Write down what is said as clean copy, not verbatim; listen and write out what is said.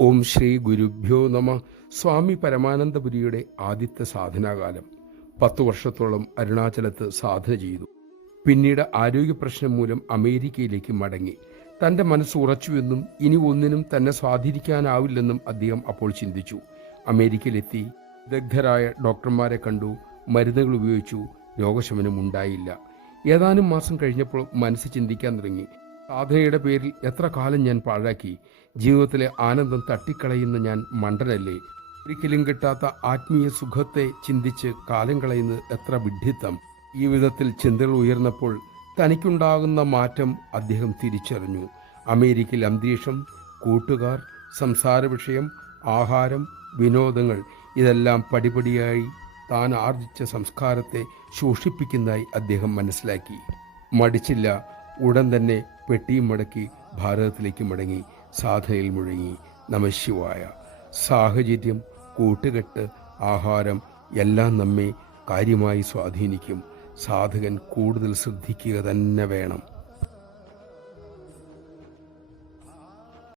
ഓം ശ്രീ ഗുരുഭ്യോ നമ. സ്വാമി പരമാനന്ദപുരിയുടെ ആദ്യത്തെ സാധനാകാലം. 10 വർഷത്തോളം അരുണാചലത്ത് സാധന ചെയ്തു. പിന്നീട് ആരോഗ്യ പ്രശ്നം മൂലം അമേരിക്കയിലേക്ക് മടങ്ങി. തൻ്റെ മനസ്സ് ഉറച്ചുവെന്നും ഇനി ഒന്നിനും തന്നെ സ്വാധീനിക്കാനാവില്ലെന്നും അദ്ദേഹം അപ്പോൾ ചിന്തിച്ചു. അമേരിക്കയിലെത്തി ദഗ്ധരായ ഡോക്ടർമാരെ കണ്ടു, മരുന്നുകൾ ഉപയോഗിച്ചു. രോഗശമനം ഉണ്ടായില്ല. ഏതാനും മാസം കഴിഞ്ഞപ്പോൾ മനസ്സ് ചിന്തിക്കാൻ തുടങ്ങി. സാധനയുടെ പേരിൽ എത്ര കാലം ഞാൻ പാഴാക്കി. ജീവിതത്തിലെ ആനന്ദം തട്ടിക്കളയുന്ന ഞാൻ മണ്ടനല്ലേ? ഒരിക്കലും കിട്ടാത്ത ആത്മീയ സുഖത്തെ ചിന്തിച്ച് കാലം കളയുന്നത് എത്ര വിഡ്ഢിത്തം. ഈ വിധത്തിൽ ചിന്തകൾ ഉയർന്നപ്പോൾ തനിക്കുണ്ടാകുന്ന മാറ്റം അദ്ദേഹം തിരിച്ചറിഞ്ഞു. അമേരിക്കയിൽ അന്തരീക്ഷം, കൂട്ടുകാർ, സംസാര വിഷയം, ആഹാരം, വിനോദങ്ങൾ ഇതെല്ലാം പടിപടിയായി താൻ ആർജിച്ച സംസ്കാരത്തെ ശോഷിപ്പിക്കുന്നതായി അദ്ദേഹം മനസ്സിലാക്കി. മടിച്ചില്ല. ഉടൻ തന്നെ പെട്ടിയും മടക്കി ഭാരതത്തിലേക്ക് മടങ്ങി സാധനയിൽ മുഴങ്ങി. നമഃശിവായ. സാഹചര്യം, കൂട്ടുകെട്ട്, ആഹാരം എല്ലാം നമ്മെ കാര്യമായി സ്വാധീനിക്കും. സാധകൻ കൂടുതൽ ശ്രദ്ധിക്കുക തന്നെ വേണം.